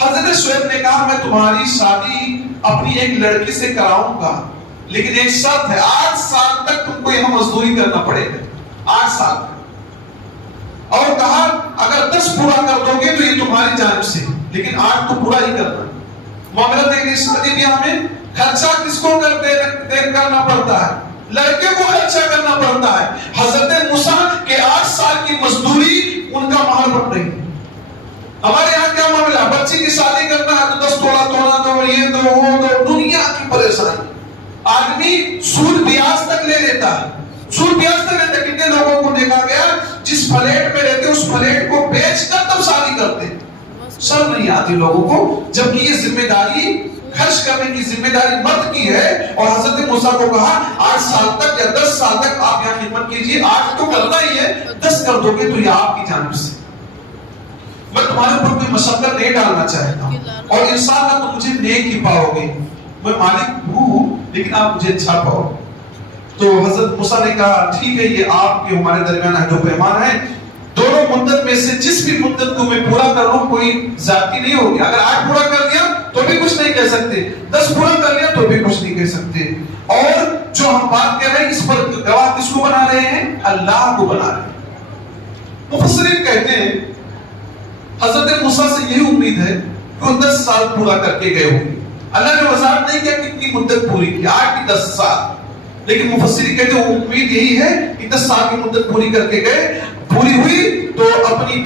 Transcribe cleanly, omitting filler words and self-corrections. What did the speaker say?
हजरत शुएब ने कहा मैं तुम्हारी शादी अपनी एक लड़की से कराऊंगा, लेकिन एक शर्त है, 8 साल तक तुमको यहां मजदूरी करना पड़ेगा, 8 साल तक। और कहा अगर 10 पूरा कर दोगे तो ये तुम्हारी जानिब से, लेकिन 8 तो पूरा ही करना। मामला देखिए, शादी ब्याह में खर्चा किसको करना पड़ता है? लड़के को खर्चा करना पड़ता है। हजरत मूसा के 8 साल की मजदूरी उनका महर बन रही है। हमारे यहाँ क्या मामला, बच्चे की शादी करना है तो 10 तोला दो, ये दो वो दो, दुनिया की परेशानी। आदमी सूद ब्याज तक ले लेता है, सूद ब्याज तक लेता है। कितने लोगों को देखा गया जिस फ्लैट में रहते उस फ्लैट को बेचकर तब शादी करते। सब नहीं आती लोगों को, जबकि ये जिम्मेदारी खर्च करने की जिम्मेदारी मर्द की है। और हजरत मूसा को कहा 8 साल तक या 10 साल तक आप यहाँ खिदमत कीजिए, 8 तो करना ही है, 10 कर दोगे तो ये आपकी जानिब से। मैं तुम्हारे ऊपर कोई मशक्कत नहीं डालना चाहता, और इंशाअल्लाह तुम मुझे नेक ही पाओगे। मैं मालिक हूँ लेकिन आप मुझे अच्छा पाओ। तो हजरत मूसा ने कहा ठीक है, ये आपके हमारे दरमियान है जो पैमान है, दोनों मुद्दत में से जिस भी मुद्दत को मैं पूरा कर लूं कोई ज्यादती नहीं होगी। अगर 8 पूरा कर दिया तो भी कुछ नहीं कह सकते, 10 पूरा कर लिया तो भी कुछ नहीं कह सकते। और जो हम बात कर रहे हैं इस पर गवाह किसको बना रहे हैं? अल्लाह को बना रहे हैं। मुफस्सिरीन कहते हैं हजरत मूसा से यही उम्मीद है कि वो 10 साल पूरा करके गए होंगे। अल्लाह ने वजाहत नहीं किया कितनी मुद्दत पूरी की, 8 की 10 साल, लेकिन मुफस्सिरीन कहते हैं उम्मीद यही है कि 10 साल की मुद्दत पूरी करके गए। पूरी हुई तो अपनी